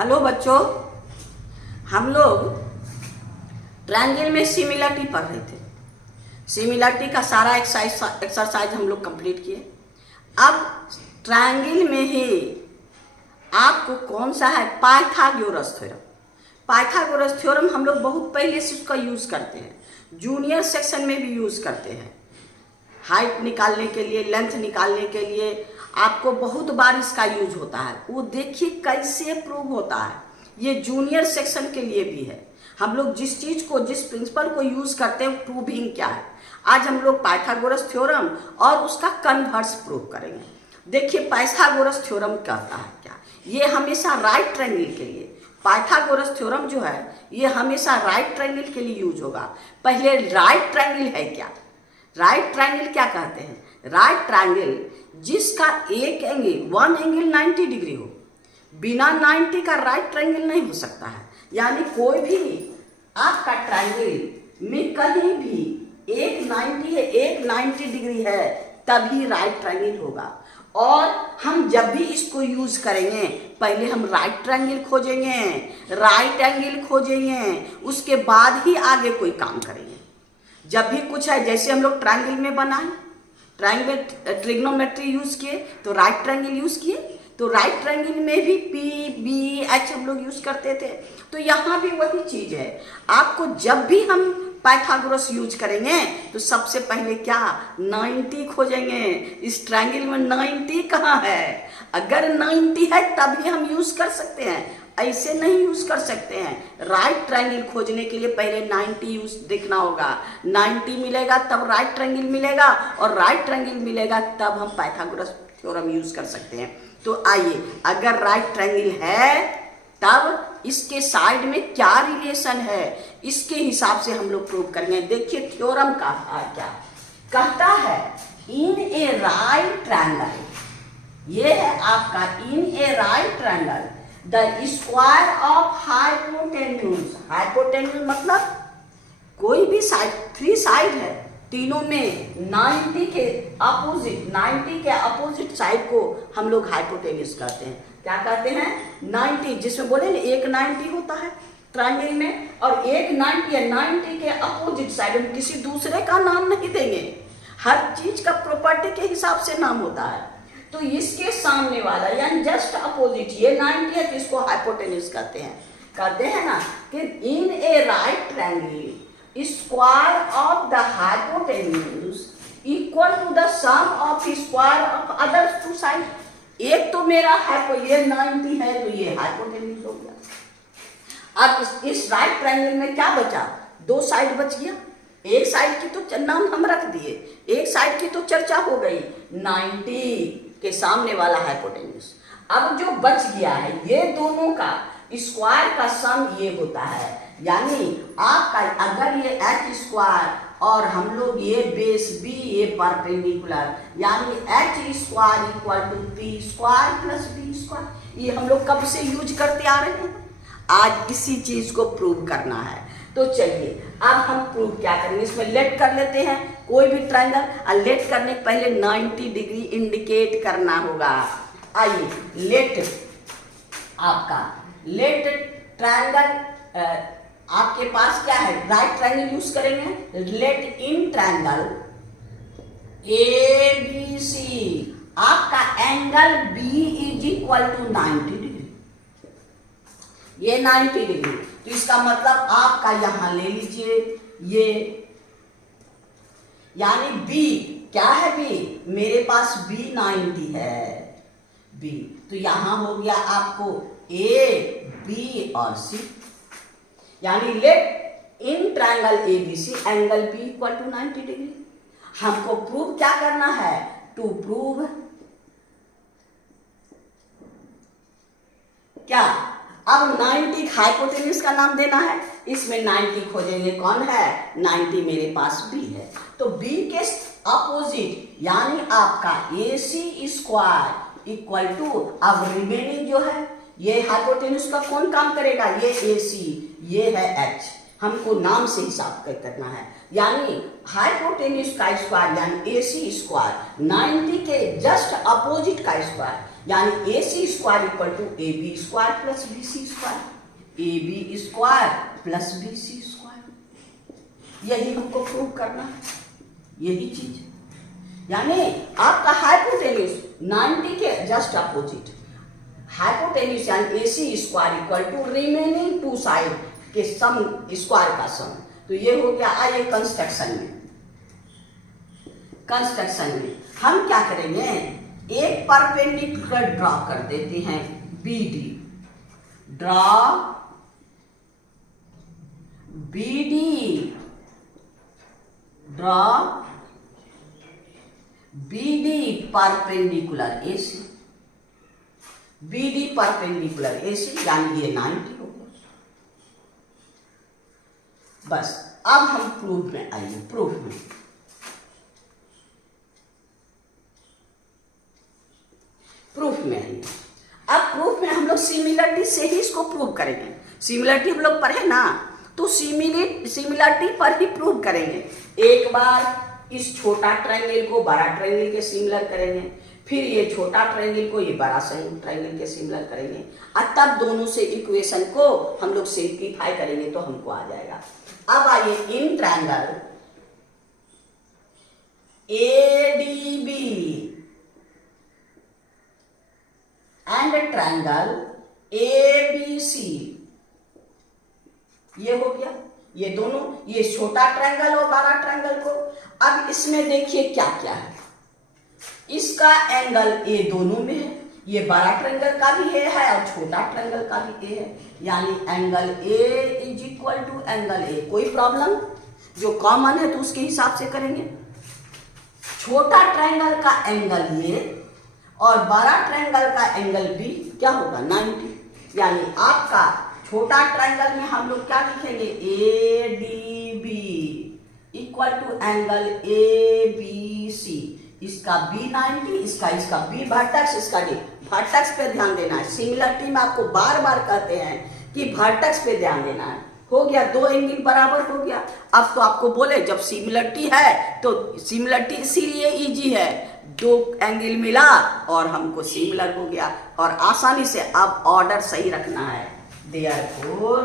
Hello बच्चों, हम लोग ट्रायंगल में सिमिलरिटी पढ़ रहे थे। सिमिलरिटी का सारा एक्सरसाइज हम लोग कंप्लीट किए। अब ट्रायंगल में ही आपको कौन सा है, पाइथागोरस थ्योरम। पाइथागोरस थ्योरम हम लोग बहुत पहले से उसका यूज़ करते हैं, जूनियर सेक्शन में भी यूज़ करते हैं। हाइट निकालने के लिए, लेंथ निकालने के लिए आपको बहुत बार इसका यूज होता है। वो देखिए कैसे प्रूव होता है। ये जूनियर सेक्शन के लिए भी है। हम लोग जिस चीज़ को, जिस प्रिंसिपल को यूज करते हैं, प्रूविंग क्या है। आज हम लोग पाइथागोरस थ्योरम और उसका कन्वर्स प्रूव करेंगे। देखिए पाइथागोरस थ्योरम कहता है क्या, ये हमेशा राइट ट्रायंगल के लिए, पाइथागोरस थ्योरम जो है ये हमेशा राइट ट्रायंगल के लिए यूज होगा। पहले राइट ट्रायंगल है क्या, राइट ट्रायंगल क्या कहते हैं? राइट ट्रायंगल जिसका एक एंगल, वन एंगल 90 डिग्री हो। बिना 90 का राइट ट्रायंगल नहीं हो सकता है। यानी कोई भी आपका ट्रायंगल में कहीं भी एक 90 है, एक 90 डिग्री है, तभी राइट ट्रायंगल होगा। और हम जब भी इसको यूज करेंगे पहले हम राइट ट्रायंगल खोजेंगे, राइट एंगल खोजेंगे, उसके बाद ही आगे कोई काम करेंगे। जब भी कुछ है, जैसे हम लोग ट्रायंगल में बनाए, ट्रायंगल ट्रिग्नोमेट्री यूज किए तो राइट ट्रायंगल यूज किए, तो राइट ट्रायंगल में भी पी बी एच हम लोग यूज करते थे। तो यहाँ भी वही चीज है। आपको जब भी हम पाइथागोरस यूज करेंगे तो सबसे पहले क्या, 90 खोजेंगे। इस ट्रायंगल में 90 कहाँ है? अगर 90 है तभी हम यूज कर सकते हैं, ऐसे नहीं यूज कर सकते हैं। राइट ट्रायंगल खोजने के लिए पहले 90 यूज देखना होगा। 90 मिलेगा तब राइट ट्रायंगल मिलेगा, और राइट ट्रायंगल मिलेगा तब हम पाइथागोरस थ्योरम यूज कर सकते हैं। तो आइए, अगर राइट ट्रायंगल है तब इसके साइड में क्या रिलेशन है, इसके हिसाब से हम लोग प्रूव करेंगे। देखिए थ्योरम का क्या कहता है, इन ए राइट ट्रायंगल, ये है आपका in a right triangle the square of hypotenuse. Hypotenuse मतलब कोई भी साइड, 3 साइड है, तीनों में 90 के अपोजिट, 90 के अपोजिट साइड को हम लोग हाइपोटेन्यूज कहते हैं। क्या कहते हैं? 90, जिसमें बोले ना एक 90 होता है ट्रायंगल में, और एक 90 है, 90 के अपोजिट साइड। हम किसी दूसरे का नाम नहीं देंगे, हर चीज का प्रॉपर्टी के हिसाब से नाम होता है। तो इसके सामने वाला यानी जस्ट अपोजिट, ये 90 है तो इसको हाइपोटेन्यूज कहते हैं। कहते हैं ना कि in a right triangle square of the hypotenuse equal to the sum of square of other 2 side. एक तो मेरा ये 90 है तो ये हाइपोटेन्यूज हो गया। अब इस राइट ट्रायंगल में क्या बचा? 2 साइड बच गया। एक साइड की तो नाम हम रख दिए, एक साइड की तो चर्चा हो गई, 90 के सामने वाला हाइपोटेन्यूज। अब जो बच गया है ये दोनों का स्क्वायर का सम ये होता है। यानी आपका अगर ये एच स्क्वायर और हम लोग ये बेस बी, ये परपेंडिकुलर, यानी H square equal to P square plus B square, ये हम लोग कब से यूज करते आ रहे हैं, आज इसी चीज को प्रूव करना है। तो चलिए अब हम प्रूव क्या करेंगे, इसमें लेट कर लेते हैं कोई भी ट्रायंगल, और लेट करने के पहले 90 डिग्री इंडिकेट करना होगा। आइए लेट, आपका लेट ट्रायंगल, आपके पास क्या है, राइट ट्रायंगल यूज करेंगे। Let in triangle A B C, आपका angle B is equal to 90 degree, ये 90 डिग्री। तो इसका मतलब आपका यहां ले लीजिए ये, यानी बी क्या है, बी मेरे पास बी 90 है, बी तो यहां हो गया आपको ए बी और सी। यानी let in triangle A B C angle B equal to 90 degree. हमको प्रूव क्या करना है, टू प्रूव क्या, अब 90 हाइपोटेन्यूज का नाम देना है, इसमें 90 खोजेंगे, कौन है 90, मेरे पास बी है। तो बी के अपोजिट यानी आपका A C square equal to, अब रिमेनिंग जो है ये हाइपोटेन्यूज का कौन काम करेगा, ये ए सी, ये है एच, हमको नाम से हिसाब करना है। यानी हाइपोटेन्यूज का स्क्वायर यानी ए सी स्क्वायर 90 के जस्ट अपोजिट का स्क्वायर, यानी A C square equal to A B square plus B C square, A B square plus B C square. यही हमको प्रूव करना है, यही चीज। यानी आपका हाइपोटेन्यूज 90 के जस्ट अपोजिट, हाइपोटेन्यूज यानी A C square equal to remaining two side के सम स्क्वायर का सम। तो ये हो गया। आइए कंस्ट्रक्शन में हम क्या करेंगे, एक परपेंडिकुलर ड्रॉ कर देते हैं, B D, draw B D, draw B D perpendicular A C, B D perpendicular A C, यानी ये 90 हो गया। बस अब हम प्रूफ में आइए। प्रूफ में आइए। अब प्रूफ में हम लोग सिमिलरिटी से ही इसको प्रूव करेंगे। सिमिलरिटी हम लोग पढ़े ना, तो सिमिलरिटी पर ही प्रूव करेंगे। एक बार इस छोटा ट्रायंगल को बड़ा ट्रायंगल के सिमिलर करेंगे, फिर ये छोटा ट्रायंगल को ये बड़ा ट्रायंगल के सिमिलर करेंगे, और तब दोनों से इक्वेशन को हम लोग सिंप्लीफाई करेंगे तो हमको आ जाएगा। अब आइए, in triangle ADB and triangle ABC, ये हो गया। ये दोनों, ये छोटा ट्रायंगल और बड़ा ट्रायंगल को, अब इसमें देखिए क्या क्या है। इसका एंगल ए दोनों में है, ये बड़ा ट्रायंगल का भी ए है और छोटा ट्रायंगल का भी ए है, यानी angle A is equal to angle A. कोई प्रॉब्लम, जो कॉमन है तो उसके हिसाब से करेंगे। छोटा ट्रायंगल का एंगल ये और बड़ा ट्रायंगल का एंगल बी क्या होगा, 90। यानी आपका छोटा ट्रायंगल में हम लोग क्या लिखेंगे, ADB equal to angle ABC, इसका B 90, इसका B वर्टेक्स, इसका D। वर्टेक्स पे ध्यान देना है। सिमिलरिटी में आपको बार बार कहते हैं कि वर्टेक्स पे ध्यान देना है। हो गया, दो एंगल बराबर हो गया। अब तो आपको बोले जब सिमिलरिटी है तो सिमिलरिटी इसीलिए इजी है, दो एंगल मिला और हमको सिमिलर हो गया, और आसानी से अब ऑर्डर सही रखना है। Therefore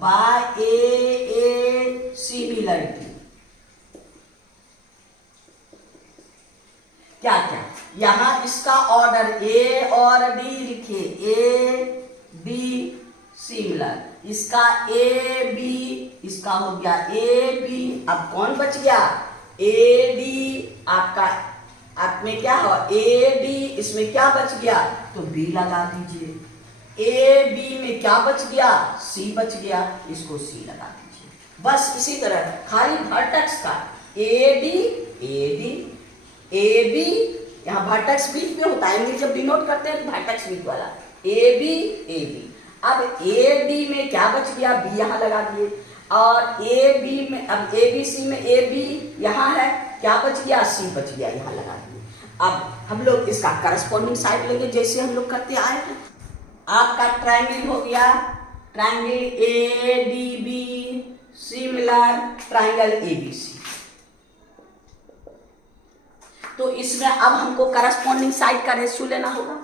by a similarity, क्या क्या यहां इसका ऑर्डर A और D लिखिए, A D सिमिलर, इसका A B, इसका हो गया A B। अब कौन बच गया, A D। आपका आप में क्या हो, A D, इसमें क्या बच गया, तो B लगा दीजिए। A B में क्या बच गया, C बच गया, इसको C लगा दीजिए। बस इसी तरह खाली वर्टेक्स का AD AB, यहाँ वर्टेक्स बीच में होता है, जब डिनोट करते हैं तो वर्टेक्स बीच वाला AB। अब AD में क्या बच गया, B यहाँ लगा दिए, और AB में, अब ABC में AB यहाँ है, क्या बच गया, C बच गया, यहाँ लगा दिए। अब हम लोग इसका करस्पॉन्डिंग साइड लेंगे जैसे हम लोग करते आए हैं। आपका ट्रायंगल हो गया, triangle ADB similar triangle ABC। तो इसमें अब हमको करस्पॉन्डिंग साइड का रेशियो लेना होगा।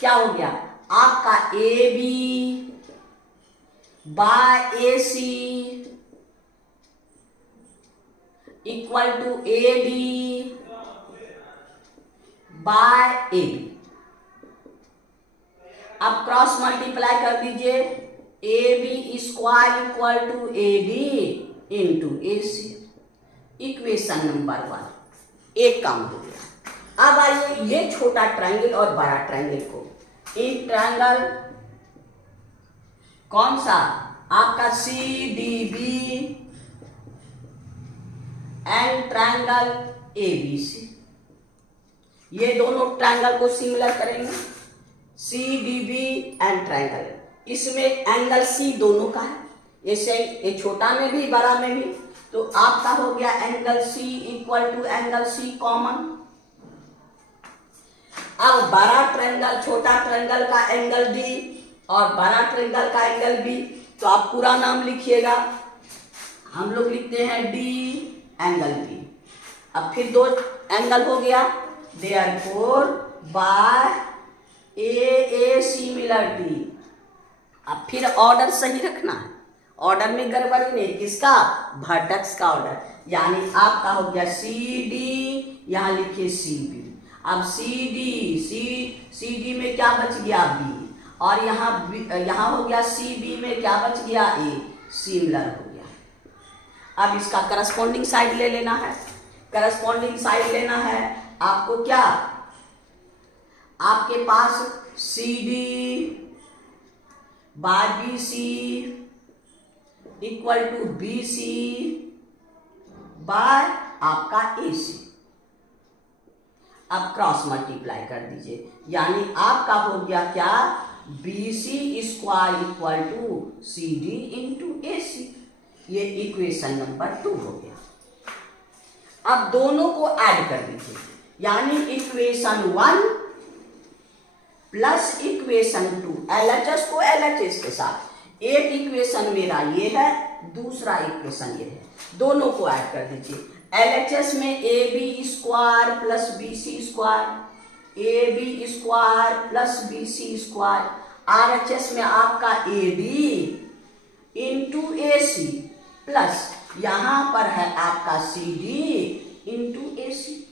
क्या हो गया, आपका AB by AC equal to AD by AB। अब क्रॉस मल्टीप्लाई कर दीजिए, AB square equal to AD into AC। Equation number 1 एक काम हो गया। अब आइए, ये छोटा ट्रायंगल और बड़ा ट्रायंगल को, इन ट्रायंगल कौन सा, आपका CDB एंड ट्रायंगल ABC, ये दोनों ट्रायंगल को सिमिलर करेंगे। CDB एंड ट्रायंगल, इसमें एंगल C दोनों का है, ये छोटा में भी बड़ा में भी, तो आपका हो गया angle C equal to angle C common. अब बड़ा ट्रायंगल, छोटा ट्रायंगल का एंगल D और बड़ा ट्रायंगल का एंगल B, तो आप पूरा नाम लिखिएगा। हम लोग लिखते हैं D एंगल B। अब फिर दो एंगल हो गया, देयरफॉर बाय ए सिमिलरिटी। अब फिर ऑर्डर सही रखना है, ऑर्डर में गड़बड़ी नहीं, किसका, वर्टेक्स का ऑर्डर, यानी आपका हो गया सी डी, यहाँ लिखिए सी बी। अब सी डी में क्या बच गया, बी, और यहाँ हो गया सी बी में क्या बच गया, ए, सिमिलर हो गया। अब इसका करस्पॉन्डिंग साइड ले लेना है, करस्पॉन्डिंग साइड लेना है आपको क्या, आपके पास C D by B C equal to B C by आपका ए सी। अब क्रॉस मल्टीप्लाई कर दीजिए, यानी आपका हो गया क्या, B C square equal to C D into A C. ये इक्वेशन नंबर 2 हो गया। अब दोनों को ऐड कर दीजिए, यानी इक्वेशन 1 प्लस इक्वेशन 2, LHS को LHS के साथ, एक इक्वेशन मेरा ये है, दूसरा इक्वेशन ये है, दोनों को ऐड कर दीजिए। LHS में A B square plus B C square, A B square plus B C square, RHS में आपका A B into A C plus यहां पर है आपका सी डी इंटू ए सी।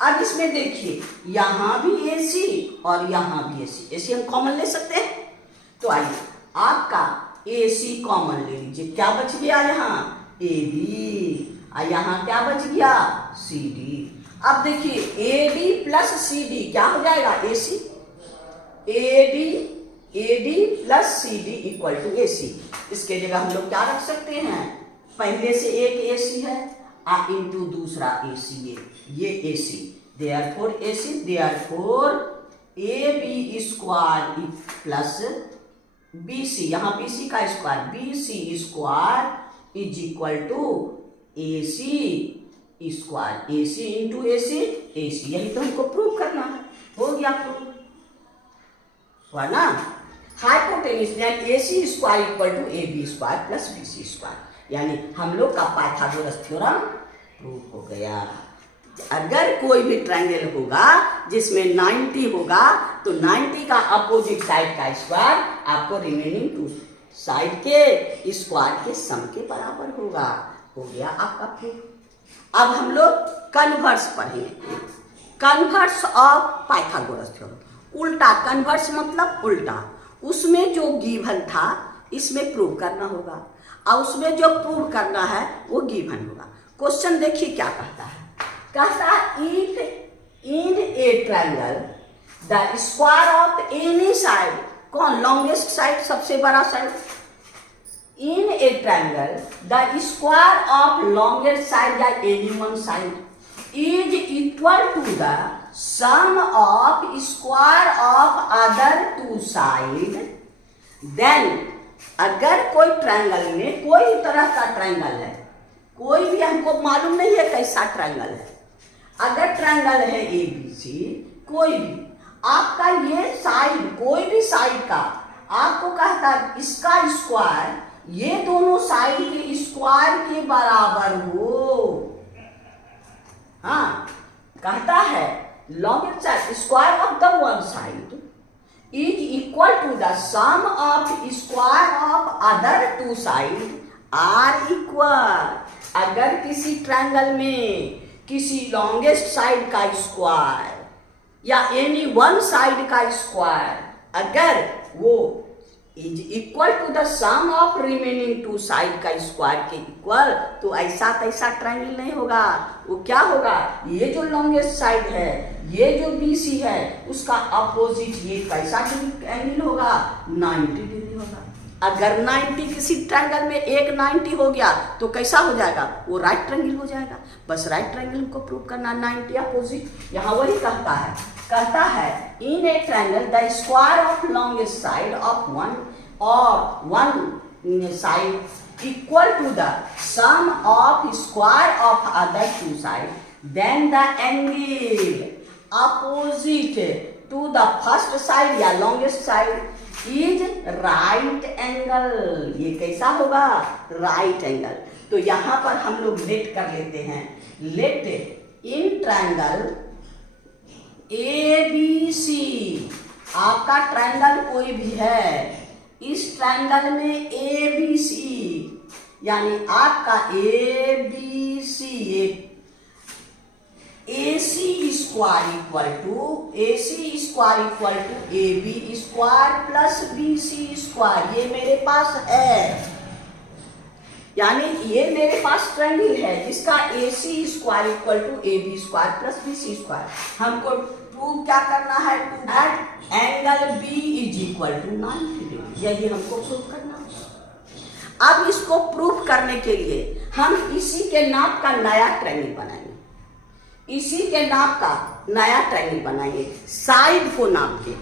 अब इसमें देखिए, यहां भी ए सी और यहां भी ए सी, ए सी हम कॉमन ले सकते हैं, तो आइए आपका ए सी कॉमन ले लीजिए, क्या बच गया यहाँ, ए बी, और यहाँ क्या बच गया, सी डी। अब देखिए A D plus C D क्या हो जाएगा, A C, A D plus C D equal to A C. इसके जगह हम लोग क्या रख सकते हैं, पहले से एक ए सी है इंटू दूसरा ए सी, ये A C, therefore A C, therefore A B square plus B C, यहाँ बी सी का square, B C square is equal to A C square, A C into A C, A C. यही तो हमको prove करना है, हो गया prove, हुआ ना। Hypotenuse then A C square equal to A B square plus B C square, यानी हम लोग का पाइथागोरस थ्योरम प्रूव हो गया। अगर कोई भी ट्रायंगल होगा जिसमें 90 होगा तो 90 का अपोजिट साइड का स्क्वायर आपको रिमेनिंग 2 साइड के स्क्वायर के सम के बराबर होगा, हो गया आपका प्रूफ। अब हम लोग कन्वर्स पढ़ेंगे, कन्वर्स ऑफ पाइथागोरस थ्योरम, उल्टा, कन्वर्स मतलब उल्टा, उसमें जो गिवन था इसमें प्रूव करना होगा, और उसमें जो प्रूव करना है वो गिवन होगा। क्वेश्चन देखिए क्या कहता है, कहता है if in a triangle the square of any side, कौन, लॉन्गेस्ट साइड, सबसे बड़ा side, in a triangle the square of longest side या any one side is equal to the sum of square of other 2 side, then अगर कोई triangle में कोई तरह का ट्रायंगल है, कोई भी हमको मालूम नहीं है कैसा ट्रायंगल है, अगर ट्रायंगल है ए बी सी, कोई भी आपका ये साइड, कोई भी साइड का आपको कहता है इसका स्क्वायर ये दोनों साइड के स्क्वायर के बराबर हो, हाँ, कहता है longest side square of the one side is equal to the sum of square of other 2 side are equal. अगर किसी ट्रायंगल में किसी लॉन्गेस्ट साइड का स्क्वायर या एनी वन साइड का स्क्वायर अगर वो is equal to the sum of remaining 2 side का स्क्वायर के इक्वल, तो ऐसा तैसा ट्रायंगल नहीं होगा, वो क्या होगा, ये जो लॉन्गेस्ट साइड है, ये जो BC है, उसका अपोजिट ये कैसा एंगल होगा, 90 डिग्री होगा। अगर 90 किसी ट्रायंगल में एक 90 हो गया तो कैसा हो जाएगा, वो राइट ट्रायंगल हो जाएगा। बस राइट ट्रायंगल को प्रूव करना, 90 अपोजिट, यहाँ वही कहता है in a triangle the square of longest side of one side equal to the sum of square of other 2 side, then the angle opposite to the first side या longest side is right angle. ये कैसा होगा, right angle. तो यहाँ पर हम लोग late कर लेते हैं लेट इन ट्रायंगल ABC, आपका ट्रायंगल कोई भी है, इस ट्रायंगल में ABC यानी आपका ABC AC square equal to AB square plus BC square, ये मेरे पास है। यानी ये मेरे पास ट्रायंगल है जिसका AC square equal to AB square plus BC square. हमको प्रूव क्या करना है, टू दैट एंगल B is equal to 90 degree, यही हमको प्रूव करना है। अब इसको प्रूव करने के लिए हम इसी के नाप का नया ट्रायंगल बनाएंगे, इसी के नाप का नया ट्रायंगल बनाएंगे, साइड को नाप के।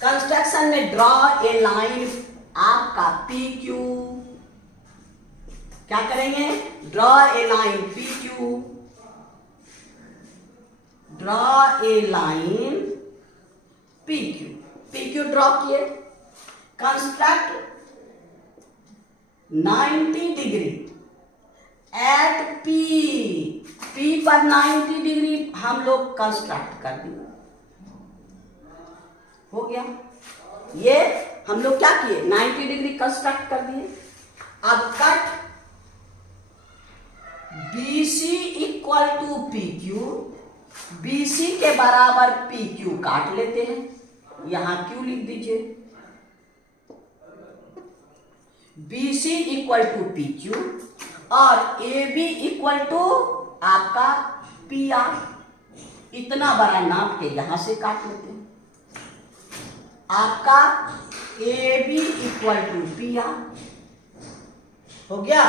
कंस्ट्रक्शन में ड्रॉ ए लाइन, आपका PQ, क्या करेंगे, draw a line PQ, draw a line PQ draw किए। कंस्ट्रक्ट 90 डिग्री एट P पर 90 डिग्री हम लोग कंस्ट्रक्ट कर दिए, हो गया। ये हम लोग क्या किए, 90 डिग्री कंस्ट्रक्ट कर दिए। अब cut BC equal to PQ, BC के बराबर PQ काट लेते हैं, यहां Q लिख दीजिए। BC इक्वल टू PQ और AB इक्वल टू आपका PR, इतना बड़ा नाप के यहां से काट लेते हैं। आपका AB इक्वल टू PR हो गया,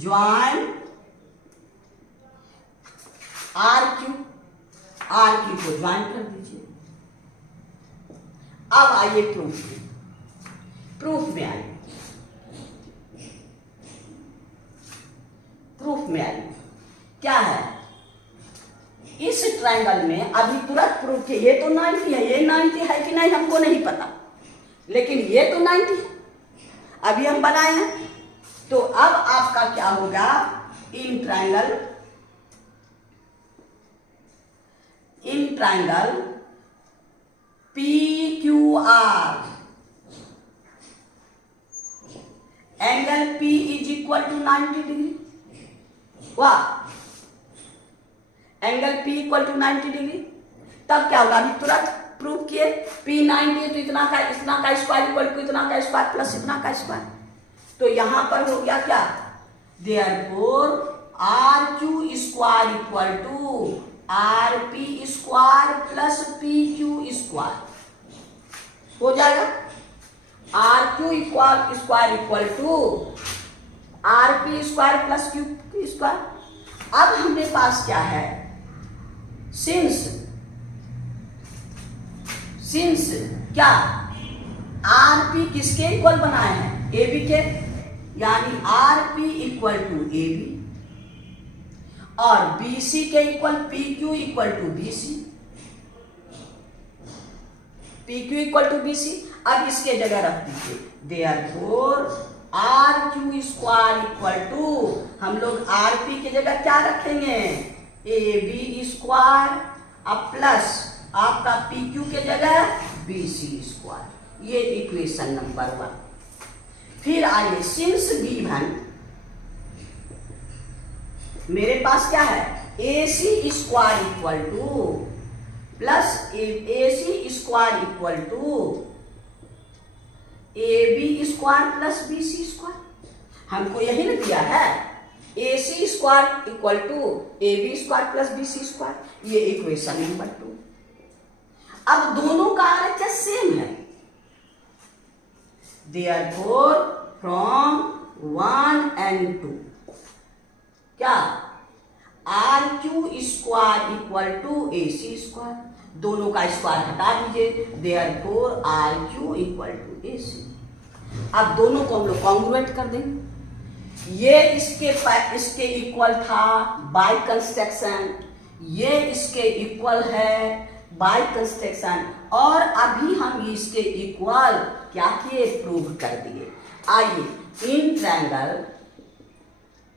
ज्वाइन RQ को ज्वाइन कर दीजिए। अब आइए प्रूफ में आइए, क्या है इस ट्रायंगल में, अभी तुरंत प्रूफ किया, ये तो 90 है, ये 90 है कि नहीं हमको नहीं पता, लेकिन ये तो 90 है, अभी हम बनाए हैं। तो अब आपका क्या होगा, in triangle PQR, angle P is equal to 90 degree, वाह, angle P equal to 90 degree. तब क्या होगा, अभी तुरंत प्रूव किए, P 90 है तो इतना का स्क्वायर इक्वल टू इतना का स्क्वायर प्लस इतना का स्क्वायर, तो यहां पर हो गया क्या, therefore RQ square equal to RP square plus PQ square हो जाएगा। RQ square equal to RP square plus Q square. अब हमारे पास क्या है, सिंस क्या RP किसके इक्वल बनाए हैं, AB के, यानी RP इक्वल टू AB और BC के equal PQ equal to BC, PQ equal to BC। अब इसके जगह रख दीजिए, therefore RQ square equal to, हम लोग RP की जगह क्या रखेंगे, AB स्क्वायर अब प्लस आपका PQ के जगह BC स्क्वायर, ये इक्वेशन नंबर 1। फिर आइए, सिंस गिवन, मेरे पास क्या है, AC square equal to plus AC square equal to AB square plus BC square, हमको यही ना दिया है, AC square equal to AB square plus BC square, ये इक्वेशन नंबर 2। अब दोनों का RHS सेम है, देयरफॉर फ्रॉम 1 and 2 क्या, RQ square equal to AC square, दोनों का स्क्वायर हटा दीजिए, therefore RQ equal to AC। अब दोनों को हम लोग कॉन्ग्रुएंट कर देंगे, ये इसके इक्वल था बाय कंस्ट्रक्शन, ये इसके इक्वल है बाय कंस्ट्रक्शन, और अभी हम इसके इक्वल क्या किए, प्रूव कर दिए। आइए, in triangle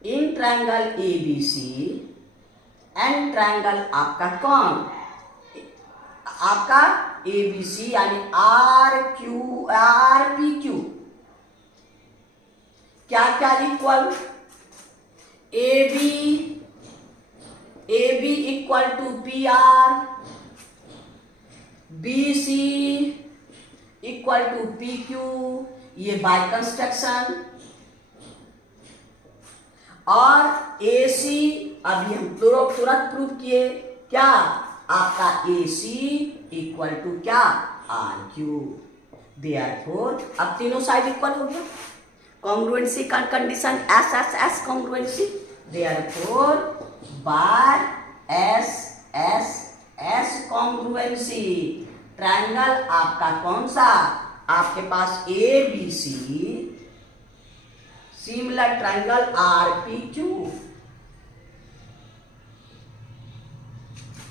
in triangle ABC and triangle आपका कौन, आपका ABC यानी RPQ क्या क्या equal, AB equal to PR, BC equal to PQ, ये बाय कंस्ट्रक्शन, और AC अभी हम तुरंत प्रूव किए क्या, आपका AC इक्वल टू क्या, RQ। देयरफॉर अब तीनों साइड इक्वल हो गया, कॉन्ग्रुएंसी का condition S congruency, therefore by S congruency triangle आपका कौन सा, आपके पास ABC सिमिलर ट्रायंगल RPQ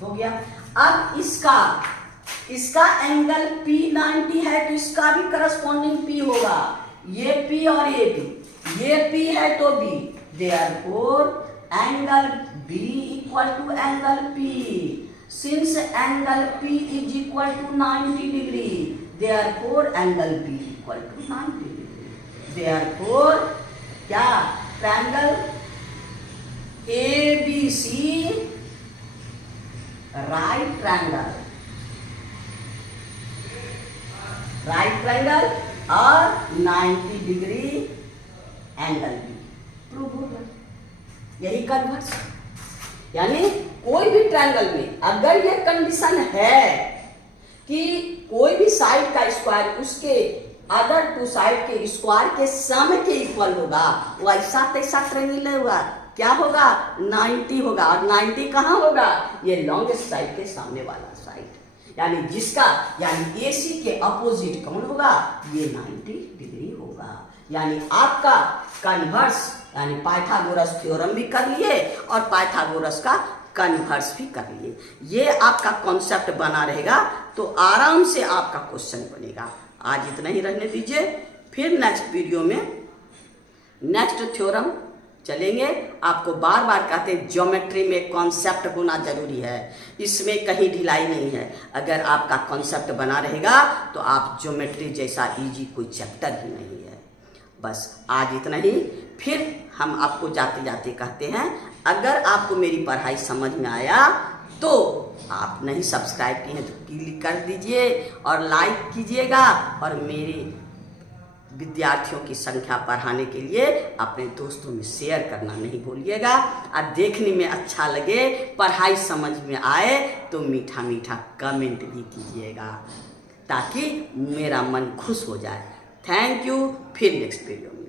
हो गया। अब इसका एंगल P90 है तो इसका भी करस्पॉन्डिंग P होगा, ये P और ये P, ये P है तो B, therefore angle B equal to angle P, since angle P is equal to 90 degree, therefore angle B equal to 90 degree, therefore क्या, ट्रायंगल ABC राइट ट्रायंगल और 90 degree angle भी prove हो गया। यही converse, यानी कोई भी ट्रायंगल में अगर ये कंडीशन है कि कोई भी साइड का स्क्वायर उसके अदर टू साइड के स्क्वायर के सम के इक्वल होगा, वैसा तैसा ट्रायंगल होगा, क्या होगा, 90 होगा, और 90 कहाँ होगा, ये लॉन्गेस्ट साइड के सामने वाला साइड, यानी जिसका यानी AC के अपोजिट कौन होगा, ये 90 डिग्री होगा। यानी आपका कन्वर्स यानी पाइथागोरस थ्योरम भी कर लिए और पाइथागोरस का कन्वर्स भी कर लिए, ये आपका कॉन्सेप्ट बना रहेगा तो आराम से आपका क्वेश्चन बनेगा। आज इतना ही रहने दीजिए, फिर नेक्स्ट वीडियो में नेक्स्ट थ्योरम चलेंगे। आपको बार बार कहते हैं ज्योमेट्री में कॉन्सेप्ट होना जरूरी है, इसमें कहीं ढिलाई नहीं है। अगर आपका कॉन्सेप्ट बना रहेगा तो आप ज्योमेट्री जैसा इजी कोई चैप्टर ही नहीं है। बस आज इतना ही, फिर हम आपको जाते जाते कहते हैं अगर आपको मेरी पढ़ाई समझ में आया तो आप नहीं सब्सक्राइब किए हैं तो क्लिक कर दीजिए और लाइक कीजिएगा, और मेरी विद्यार्थियों की संख्या बढ़ाने के लिए अपने दोस्तों में शेयर करना नहीं भूलिएगा। और देखने में अच्छा लगे, पढ़ाई समझ में आए तो मीठा मीठा कमेंट भी कीजिएगा ताकि मेरा मन खुश हो जाए। थैंक यू, फिर नेक्स्ट वीडियो में।